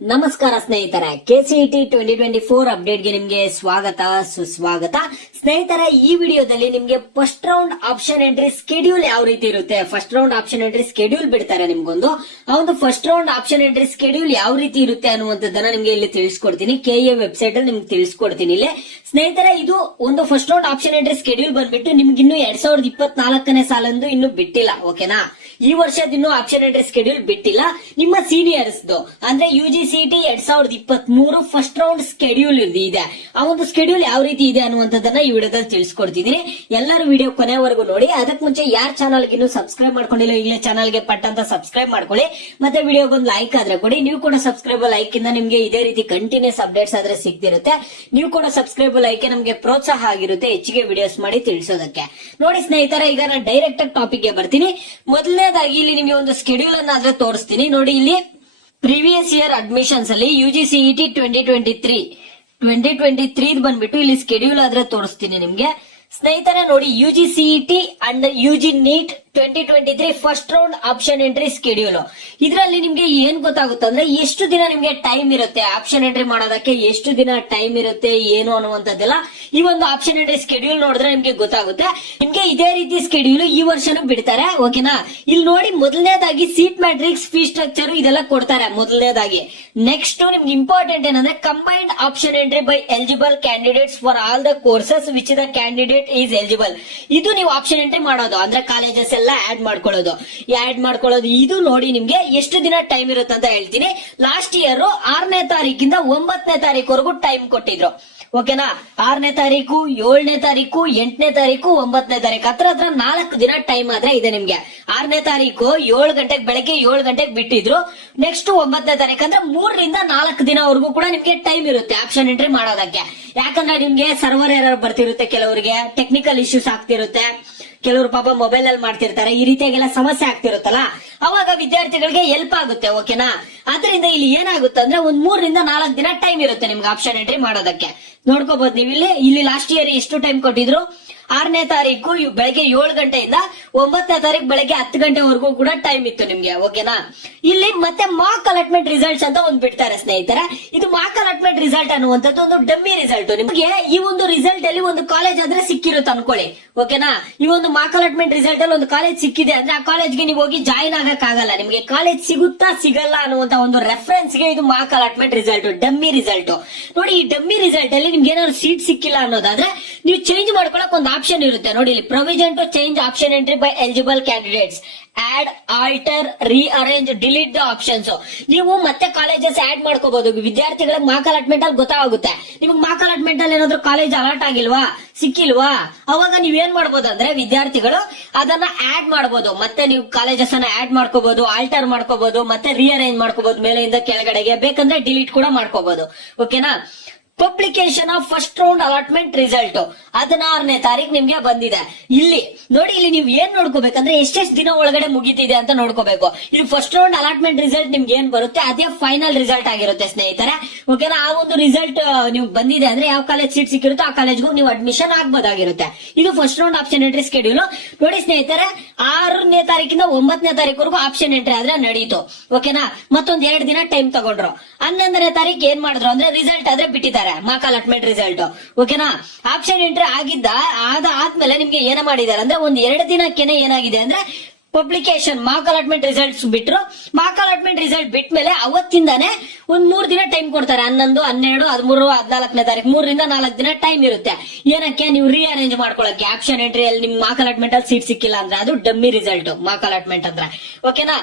ನಮಸ್ಕಾರ ಸ್ನೇಹಿತರೆ, KCET 2024 ಅಪ್ಡೇಟ್ಗೆ ನಿಮ್ಗೆ ಸ್ವಾಗತ ಸುಸ್ವಾಗತ. ಸ್ನೇಹಿತರೆ, ಈ ವಿಡಿಯೋದಲ್ಲಿ ನಿಮ್ಗೆ first round option entry schedule ಯಾವ ರೀತಿ ಇರುತ್ತೆ, first round option entry schedule ಬಿಡ್ತಾರೆ ನಿಮ್ಗೊಂದು. ಆ ಒಂದು first round option entry schedule ಯಾವ ರೀತಿ ಇರುತ್ತೆ ಅನ್ನುವಂಥದ್ದನ್ನ ನಿಮ್ಗೆ ಇಲ್ಲಿ ತಿಳಿಸ್ಕೊಡ್ತೀನಿ. KA ವೆಬ್ಸೈಟ್ ಅಲ್ಲಿ ನಿಮ್ಗೆ ತಿಳಿಸ್ಕೊಡ್ತೀನಿ. ಇಲ್ಲಿ ಸ್ನೇಹಿತರೆ, ಇದು ಒಂದು first round option entry schedule ಬಂದ್ಬಿಟ್ಟು ನಿಮ್ಗೆ ಇನ್ನು 2024ನೇ ಸಾಲಂದು ಇನ್ನು ಬಿಟ್ಟಿಲ್ಲ. ಓಕೆನಾ, ಈ ವರ್ಷದ ಇನ್ನು ಆಪ್ಷನ್ ಎಂಟ್ರಿ ಸ್ಕೆಡ್ಯೂಲ್ ಬಿಟ್ಟಿಲ್ಲ. ನಿಮ್ಮ ಸೀನಿಯರ್ಸ್ ಅಂದ್ರೆ UGCET 2023 ಫಸ್ಟ್ ರೌಂಡ್ ಸ್ಕೆಡ್ಯೂಲ್ ಇದೆ. ಆ ಒಂದು ಸ್ಕೆಡ್ಯೂಲ್ ಯಾವ ರೀತಿ ಇದೆ ಅನ್ನುವಂಥದ್ದನ್ನ ಈ ವಿಡಿಯೋದಲ್ಲಿ ತಿಳಿಸ್ಕೊಡ್ತಿದ್ದೀನಿ. ಎಲ್ಲರೂ ವಿಡಿಯೋ ಕೊನೆವರೆಗೂ ನೋಡಿ. ಅದಕ್ಕೆ ಮುಂಚೆ ಯಾರ್ ಚಾನಲ್ಗೆ ಇನ್ನು ಸಬ್ಸ್ಕ್ರೈಬ್ ಮಾಡ್ಕೊಂಡಿಲ್ಲ, ಈಗಲೇ ಚಾನಲ್ಗೆ ಪಟ್ ಅಂತ ಸಬ್ಸ್ಕ್ರೈಬ್ ಮಾಡ್ಕೊಳ್ಳಿ. ಮತ್ತೆ ವಿಡಿಯೋಗೊಂದು ಲೈಕ್ ಆದ್ರೆ ಕೊಡಿ. ನೀವು ಕೂಡ ಸಬ್ಸ್ಕ್ರೈಬ್ ಲೈಕ್ ಇಂದ ನಿಮ್ಗೆ ಇದೇ ರೀತಿ ಕಂಟಿನ್ಯೂಸ್ ಅಪ್ಡೇಟ್ಸ್ ಆದ್ರೆ ಸಿಗ್ತಿರುತ್ತೆ. ನೀವು ಕೂಡ ಸಬ್ಸ್ಕ್ರೈಬ್ ಲೈಕ್ ನಮ್ಗೆ ಪ್ರೋತ್ಸಾಹ ಆಗಿರುತ್ತೆ ಹೆಚ್ಚಿಗೆ ವಿಡಿಯೋಸ್ ಮಾಡಿ ತಿಳಿಸೋದಕ್ಕೆ. ನೋಡಿ ಸ್ನೇಹಿತರೆ, ಈಗ ನಾನು ಡೈರೆಕ್ಟ್ ಆಗಿ ಟಾಪಿಕ್ ಗೆ ಬರ್ತೀನಿ. ಮೊದಲನೇದಾಗಿ ಇಲ್ಲಿ ನಿಮಗೆ ಒಂದು ಸ್ಕೆಡ್ಯೂಲ್ ಅನ್ನ ಆದ್ರೆ ತೋರಿಸ್ತೀನಿ. ನೋಡಿ, ಇಲ್ಲಿ ಪ್ರೀವಿಯಸ್ ಇಯರ್ ಅಡ್ಮಿಷನ್ಸ್ ಅಲ್ಲಿ UGCET 2023 ಬಂದ್ಬಿಟ್ಟು ಇಲ್ಲಿ ಸ್ಕೆಡ್ಯೂಲ್ ಆದ್ರೆ ತೋರಿಸ್ತೀನಿ ನಿಮ್ಗೆ. ಸ್ನೇಹಿತರೆ ನೋಡಿ, UGCET and UG NEET 2023 first round option entry schedule. ಇದರಲ್ಲಿ ನಿಮ್ಗೆ ಏನ್ ಗೊತ್ತಾಗುತ್ತೆ ಅಂದ್ರೆ ಎಷ್ಟು ದಿನ ನಿಮ್ಗೆ ಟೈಮ್ ಇರುತ್ತೆ ಆಪ್ಷನ್ ಎಂಟ್ರಿ ಮಾಡೋದಕ್ಕೆ, ಎಷ್ಟು ದಿನ ಟೈಮ್ ಇರುತ್ತೆ ಏನು ಅನ್ನುವಂಥದ್ದೆಲ್ಲ ಈ ಒಂದು ಆಪ್ಷನ್ ಎಂಟ್ರಿ ಸ್ಕೆಡ್ಯೂಲ್ ನೋಡಿದ್ರೆ ನಿಮ್ಗೆ ಗೊತ್ತಾಗುತ್ತೆ. ನಿಮ್ಗೆ ಇದೇ ರೀತಿ ಸ್ಕೆಡ್ಯೂಲ್ ಈ ವರ್ಷನೂ ಬಿಡ್ತಾರೆ. ಓಕೆನಾ, ಇಲ್ಲಿ ನೋಡಿ, ಮೊದಲನೇದಾಗಿ ಸೀಟ್ ಮ್ಯಾಟ್ರಿಕ್ಸ್, ಫೀ ಸ್ಟ್ರಕ್ಚರ್ ಇದೆಲ್ಲ ಕೊಡ್ತಾರೆ ಮೊದಲನೇದಾಗಿ. ನೆಕ್ಸ್ಟ್ ನಿಮ್ಗೆ ಇಂಪಾರ್ಟೆಂಟ್ ಏನಂದ್ರೆ combined option entry by eligible candidates for all the courses which the candidate is eligible. ಇದು ನೀವು ಆಪ್ಷನ್ ಎಂಟ್ರಿ ಮಾಡೋದು ಅಂದ್ರೆ ಕಾಲೇಜಸ್ ಎಲ್ಲ ಆಡ್ ಮಾಡ್ಕೊಳ್ಳೋದು. ಇದು ನೋಡಿ ನಿಮ್ಗೆ ಎಷ್ಟು ದಿನ ಟೈಮ್ ಇರುತ್ತೆ ಅಂತ ಹೇಳ್ತೀನಿ. ಲಾಸ್ಟ್ ಇಯರ್ 6ನೇ ತಾರೀಕಿಂದ 9ನೇ ತಾರೀಕುವರೆಗೂ ಟೈಮ್ ಕೊಟ್ಟಿದ್ರು. ಓಕೆನಾ, 6ನೇ ತಾರೀಕು, 7ನೇ ತಾರೀಕು, 8ನೇ ತಾರೀಕು, 9ನೇ ತಾರೀಕು, ಹತ್ರ 4 ದಿನ ಟೈಮ್ ಆದ್ರೆ ಇದೆ ನಿಮ್ಗೆ. 6ನೇ ತಾರೀಕು 7 ಗಂಟೆಗೆ, ಬೆಳಗ್ಗೆ 7 ಗಂಟೆಗೆ ಬಿಟ್ಟಿದ್ರು. ನೆಕ್ಸ್ಟ್ 9ನೇ ತಾರೀಕು ಅಂದ್ರೆ 3 ರಿಂದ 4 ದಿನವರೆಗೂ ಕೂಡ ನಿಮ್ಗೆ ಟೈಮ್ ಇರುತ್ತೆ ಆಪ್ಷನ್ ಎಂಟ್ರಿ ಮಾಡೋದಕ್ಕೆ. ಯಾಕಂದ್ರೆ ನಿಮ್ಗೆ ಸರ್ವರ್ ಎರರ್ ಬರ್ತಿರುತ್ತೆ, ಕೆಲವರಿಗೆ ಟೆಕ್ನಿಕಲ್ ಇಶ್ಯೂಸ್ ಆಗ್ತಿರುತ್ತೆ, ಕೆಲವರು ಪಾಪ ಮೊಬೈಲ್ ಅಲ್ಲಿ ಮಾಡ್ತಿರ್ತಾರೆ, ಈ ರೀತಿಯಾಗೆಲ್ಲ ಸಮಸ್ಯೆ ಆಗ್ತಿರುತ್ತಲ್ಲ, ಅವಾಗ ವಿದ್ಯಾರ್ಥಿಗಳಿಗೆ ಹೆಲ್ಪ್ ಆಗುತ್ತೆ. ಓಕೆನಾ, ಅದರಿಂದ ಇಲ್ಲಿ ಏನಾಗುತ್ತೆ ಅಂದ್ರೆ 3 ರಿಂದ 4 ದಿನ ಟೈಮ್ ಇರುತ್ತೆ ನಿಮ್ಗೆ ಆಪ್ಷನ್ ಎಂಟ್ರಿ ಮಾಡೋದಕ್ಕೆ. ನೋಡ್ಕೋಬಹುದು ನೀವು ಇಲ್ಲಿ ಲಾಸ್ಟ್ ಇಯರ್ ಎಷ್ಟು ಟೈಮ್ ಕೊಟ್ಟಿದ್ರು. 6ನೇ ತಾರೀಕು ಬೆಳಗ್ಗೆ 7 ಗಂಟೆಯಿಂದ 9ನೇ ತಾರೀಕು ಬೆಳಗ್ಗೆ 10 ಗಂಟೆವರೆಗೂ ಕೂಡ ಟೈಮ್ ಇತ್ತು ನಿಮ್ಗೆ. ಓಕೆನಾ, ಇಲ್ಲಿ ಮತ್ತೆ ಮಾರ್ಕ್ ಅಲಾಟ್ಮೆಂಟ್ ರಿಸಲ್ಟ್ಸ್ ಅಂತ ಒಂದು ಬಿಡ್ತಾರೆ ಸ್ನೇಹಿತರೆ. ಇದು ಮಾರ್ಕ್ ಅಲಾಟ್ಮೆಂಟ್ ರಿಸಲ್ಟ್ ಅನ್ನುವಂಥದ್ದು ಒಂದು ಡಮ್ಮಿ ರಿಸಲ್ಟ್. ನಿಮಗೆ ಈ ಒಂದು ರಿಸಲ್ಟ್ ಅಲ್ಲಿ ಒಂದು ಕಾಲೇಜ್ ಆದ್ರೆ ಸಿಕ್ಕಿರುತ್ತೆ ಅನ್ಕೊಳ್ಳಿ. ಓಕೆನಾ, ಈ ಒಂದು ಮಾರ್ಕ್ ಅಲಾಟ್ಮೆಂಟ್ ರಿಸಲ್ಟ್ ಅಲ್ಲಿ ಒಂದು ಕಾಲೇಜ್ ಸಿಕ್ಕಿದೆ ಅಂದ್ರೆ ಆ ಕಾಲೇಜ್ಗೆ ನೀವು ಹೋಗಿ ಜಾಯಿನ್ ಆಗಕ್ ಆಗಲ್ಲ. ನಿಮಗೆ ಕಾಲೇಜ್ ಸಿಗುತ್ತಾ ಸಿಗಲ್ಲ ಅನ್ನುವಂತ ಒಂದು ರೆಫರೆನ್ಸ್ ಗೆ ಇದು mark allotment result, dummy result. ನೋಡಿ, ಈ ಡಮ್ಮಿ ರಿಸಲ್ಟ್ ಅಲ್ಲಿ ನಿಮ್ಗೆ ಏನಾದ್ರು ಸೀಟ್ ಸಿಕ್ಕಿಲ್ಲ ಅನ್ನೋದಾದ್ರೆ ನೀವು ಚೇಂಜ್ ಮಾಡ್ಕೊಳಕ್ ಒಂದು ಆಪ್ಷನ್ ಇರುತ್ತೆ. ನೋಡಿ, ಇಲ್ಲಿ provision to change option entry by eligible candidates, add, alter, rearrange, delete the options. ನೀವು ಮತ್ತೆ ಕಾಲೇಜಸ್ ಆಡ್ ಮಾಡ್ಕೋಬಹುದು. ವಿದ್ಯಾರ್ಥಿಗಳಿಗೆ ಮಾರ್ಕ್ ಅಲಾಟ್ಮೆಂಟ್ ಅಲ್ಲಿ ಗೊತ್ತಾಗುತ್ತೆ. ನಿಮ್ಗೆ ಮಾರ್ಕ್ ಅಲಾಟ್ಮೆಂಟ್ ಅಲ್ಲಿ ಏನಾದ್ರು ಕಾಲೇಜ್ ಅಲಾಟ್ ಆಗಿಲ್ವಾ, ಸಿಕ್ಕಿಲ್ವಾ, ಅವಾಗ ನೀವೇನ್ ಮಾಡ್ಬೋದು ಅಂದ್ರೆ ವಿದ್ಯಾರ್ಥಿಗಳು ಅದನ್ನ ಆಡ್ ಮಾಡಬಹುದು. ಮತ್ತೆ ನೀವು ಕಾಲೇಜಸ್ ಅನ್ನ ಆಡ್ ಮಾಡ್ಕೋಬಹುದು, ಆಲ್ಟರ್ ಮಾಡ್ಕೋಬಹುದು, ಮತ್ತೆ ರೀಅರೇಂಜ್ ಮಾಡ್ಕೋಬಹುದು, ಮೇಲೆಯಿಂದ ಕೆಳಗಡೆಗೆ ಬೇಕಂದ್ರೆ ಡಿಲೀಟ್ ಕೂಡ ಮಾಡ್ಕೋಬಹುದು. ಓಕೆನಾ, publication of first round allotment result 16ನೇ ತಾರೀಕು ನಿಮ್ಗೆ ಬಂದಿದೆ. ಇಲ್ಲಿ ನೋಡಿ, ಇಲ್ಲಿ ನೀವು ಏನ್ ನೋಡ್ಕೋಬೇಕಂದ್ರೆ ಎಷ್ಟೆಷ್ಟು ದಿನ ಒಳಗಡೆ ಮುಗಿತಿದೆ ಅಂತ ನೋಡ್ಕೋಬೇಕು. ಇದು ಫಸ್ಟ್ ರೌಂಡ್ ಅಲಾಟ್ಮೆಂಟ್ ರಿಸಲ್ಟ್ ನಿಮ್ಗೆ ಏನ್ ಬರುತ್ತೆ ಅದೇ ಫೈನಲ್ ರಿಸಲ್ಟ್ ಆಗಿರುತ್ತೆ ಸ್ನೇಹಿತರೆ. ಓಕೆನಾ, ಆ ಒಂದು ರಿಸಲ್ಟ್ ನೀವು ಬಂದಿದೆ ಅಂದ್ರೆ ಯಾವ ಕಾಲೇಜ್ ಸೀಟ್ ಸಿಕ್ಕಿರುತ್ತೋ ಆ ಕಾಲೇಜ್ಗೂ ನೀವು ಅಡ್ಮಿಷನ್ ಆಗ್ಬೋದಾಗಿರುತ್ತೆ. ಇದು first round option entry schedule. ನೋಡಿ ಸ್ನೇಹಿತರೆ, 6ನೇ ತಾರೀಕಿಂದ 9ನೇ ತಾರೀಕುವರೆಗೂ ಆಪ್ಷನ್ ಎಂಟ್ರಿ ಆದ್ರೆ ನಡೀತು. ಓಕೆನಾ, ಮತ್ತೊಂದ್ 2 ದಿನ ಟೈಮ್ ತಗೊಂಡ್ರು. 11ನೇ ತಾರೀಕು ಏನ್ ಮಾಡಿದ್ರು ಅಂದ್ರೆ ರಿಸಲ್ಟ್ ಆದ್ರೆ ಬಿಟ್ಟಿದ್ದಾರೆ ಮಾರ್ಕ್ ಅಲಾಟ್ಮೆಂಟ್ ರಿಸಲ್ಟ್. ಓಕೆನಾ, ಆಪ್ಷನ್ ಎಂಟ್ರಿ ಆದ್ಮೇಲೆ ನಿಮ್ಗೆ ಏನ ಮಾಡಿದಾರೆ ಅಂದ್ರೆ ಒಂದ್ 2 ದಿನಕ್ಕೇನೆ ಏನಾಗಿದೆ ಅಂದ್ರೆ ಪಬ್ಲಿಕೇಶನ್ ಮಾರ್ಕ್ ಅಲಾಟ್ಮೆಂಟ್ ರಿಸಲ್ಟ್ಸ್ ಬಿಟ್ರು. ಮಾರ್ಕ್ ಅಲಾಟ್ಮೆಂಟ್ ರಿಸಲ್ಟ್ ಬಿಟ್ಮೇಲೆ ಅವತ್ತಿಂದಾನೆ ಒಂದ್ 3 ದಿನ ಟೈಮ್ ಕೊಡ್ತಾರೆ. 11, 12, 13, 14ನೇ ತಾರೀಕು 3 ರಿಂದ 4 ದಿನ ಟೈಮ್ ಇರುತ್ತೆ. ಏನಕ್ಕೆ, ನೀವು ರೀಅರೇಂಜ್ ಮಾಡ್ಕೊಳಕ್ಕೆ. ಆಪ್ಷನ್ ಎಂಟ್ರಿ ಅಲ್ಲಿ ನಿಮ್ ಮಾರ್ಕ್ ಅಲಾಟ್ಮೆಂಟ್ ಅಲ್ಲಿ ಸೀಟ್ ಸಿಕ್ಕಿಲ್ಲ ಅಂದ್ರೆ ಅದು ಡಮ್ಮಿ ರಿಸಲ್ಟ್ ಮಾರ್ಕ್ ಅಲಾಟ್ಮೆಂಟ್ ಅಂದ್ರೆ. ಓಕೆನಾ,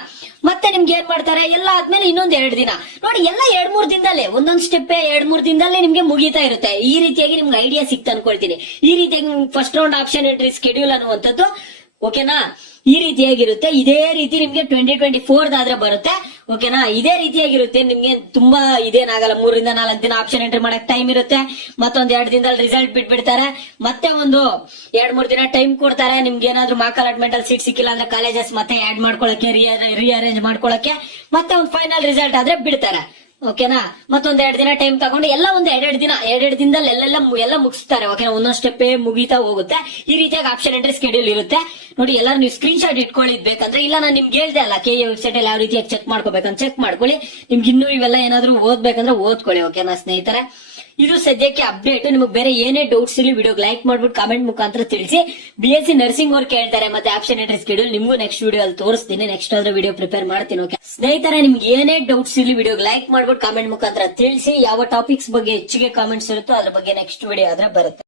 ಮತ್ತೆ ನಿಮ್ಗೆ ಏನ್ ಮಾಡ್ತಾರೆ, ಎಲ್ಲ ಆದ್ಮೇಲೆ ಇನ್ನೊಂದ್ 2 ದಿನ. ನೋಡಿ, ಎಲ್ಲ 2-3 ದಿನದಲ್ಲೇ ಒಂದೊಂದ್ ಸ್ಟೆಪ್ 2-3 ದಿನದಲ್ಲೇ ನಿಮ್ಗೆ ಮುಗಿತಾ ಇರುತ್ತೆ. ಈ ರೀತಿಯಾಗಿ ನಿಮ್ಗೆ ಐಡಿಯಾ ಸಿಕ್ತ ಅನ್ಕೊಳ್ತೀನಿ. ಈ ರೀತಿಯಾಗಿ first round option entry schedule ಅನ್ನುವಂಥದ್ದು. ಓಕೆನಾ, ಈ ರೀತಿಯಾಗಿರುತ್ತೆ. ಇದೇ ರೀತಿ ನಿಮ್ಗೆ 2024 ಆದ್ರೆ ಬರುತ್ತೆ. ಓಕೆನಾ, ಇದೇ ರೀತಿಯಾಗಿರುತ್ತೆ. ನಿಮ್ಗೆ ತುಂಬಾ ಇದೇನಾಗಲ್ಲ. 3 ರಿಂದ 4 ದಿನ ಆಪ್ಷನ್ ಎಂಟ್ರಿ ಮಾಡಕ್ ಟೈಮ್ ಇರುತ್ತೆ. ಮತ್ತೊಂದ್ 2 ದಿನದಲ್ಲಿ ರಿಸಲ್ಟ್ ಬಿಟ್ಬಿಡ್ತಾರೆ. ಮತ್ತೆ ಒಂದು 2-3 ದಿನ ಟೈಮ್ ಕೊಡ್ತಾರೆ. ನಿಮ್ಗೆ ಏನಾದ್ರು ಮಾರ್ಕ್ ಅಲಾಟ್ಮೆಂಟ್ ಅಲ್ಲಿ ಸೀಟ್ ಸಿಕ್ಕಿಲ್ಲ ಅಂದ್ರೆ ಕಾಲೇಜಸ್ ಮತ್ತೆ ಆಡ್ ಮಾಡ್ಕೊಳಕ್ಕೆ, ರೀಅರೇಂಜ್ ಮಾಡ್ಕೊಳಕ್ಕೆ, ಮತ್ತೆ ಒಂದು ಫೈನಲ್ ರಿಸಲ್ಟ್ ಆದ್ರೆ ಬಿಡ್ತಾರೆ. ಓಕೆನಾ. ಮತ್ತೊಂದ್ 2 ದಿನ ಟೈಮ್ ತಗೊಂಡು ಎಲ್ಲ ಒಂದ್ 2 ದಿನದಲ್ಲಿ ಎಲ್ಲ ಮುಗಿಸ್ತಾರೆ. ಓಕೆನಾ, ಒಂದೊಂದ್ ಸ್ಟೆಪ್ ಮುಗಿತಾ ಹೋಗುತ್ತೆ. ಈ ರೀತಿಯಾಗಿ ಆಪ್ಷನ್ ಎಂಟ್ರಿ ಸ್ಕೆಡ್ಯೂಲ್ ಇರುತ್ತೆ ನೋಡಿ. ಎಲ್ಲರೂ ನೀವು ಸ್ಕ್ರೀನ್ ಶಾಟ್ ಇಟ್ಕೊಳ್ಳಿದ್ ಬೇಕಂದ್ರೆ, ಇಲ್ಲ ನಾನು ನಿಮ್ಗೆ ಹೇಳ್ದೆ ಅಲ್ಲ KE ವೆಬ್ಸೈಟ್ ಅಲ್ಲಿ ಯಾವ ರೀತಿಯಾಗಿ ಚೆಕ್ ಮಾಡ್ಕೋಬೇಕಂತ ಚೆಕ್ ಮಾಡ್ಕೊಳ್ಳಿ. ನಿಮ್ಗೆ ಇನ್ನೂ ಇವೆಲ್ಲ ಏನಾದ್ರು ಓದ್ಬೇಕಂದ್ರೆ ಓದ್ಕೊಳ್ಳಿ. ಓಕೆನಾ ಸ್ನೇಹಿತರೆ, ಇದು ಸದ್ಯಕ್ಕೆ ಅಪ್ಡೇಟ್. ನಿಮಗೆ ಬೇರೆ ಏನೇ ಡೌಟ್ಸ್ ಇರಲಿ ವಿಡಿಯೋಗೆ ಲೈಕ್ ಮಾಡ್ಬಿಟ್ಟು ಕಾಮೆಂಟ್ ಮುಖಾಂತರ ತಿಳಿಸಿ. BSc ನರ್ಸಿಂಗ್ ಅವ್ರು ಕೇಳ್ತಾರೆ ಮತ್ತೆ ಆಪ್ಷನ್ ಎಂಟ್ರಿ ಸ್ಕೆಡ್ಯೂಲ್ ನಿಮ್ಗೂ ನೆಕ್ಸ್ಟ್ ವಿಡಿಯೋ ಅಲ್ಲಿ ತೋರಿಸ್ತೀನಿ. ನೆಕ್ಸ್ಟ್ ಆದ್ರೆ ವಿಡಿಯೋ ಪ್ರಿಪೇರ್ ಮಾಡ್ತೀನಿ. ಓಕೆ ಸ್ನೇಹಿತರೆ, ನಿಮ್ಗೆ ಏನೇ ಡೌಟ್ಸ್ ಇರಲಿ ವಿಡಿಯೋಗೆ ಲೈಕ್ ಮಾಡ್ಬಿಟ್ಟು ಕಾಮೆಂಟ್ ಮುಖಾಂತರ ತಿಳಿಸಿ. ಯಾವ ಟಾಪಿಕ್ಸ್ ಬಗ್ಗೆ ಹೆಚ್ಚಿಗೆ ಕಾಮೆಂಟ್ಸ್ ಇರುತ್ತೋ ಅದ್ರ ಬಗ್ಗೆ ನೆಕ್ಸ್ಟ್ ವಿಡಿಯೋ ಆದ್ರೆ ಬರುತ್ತೆ.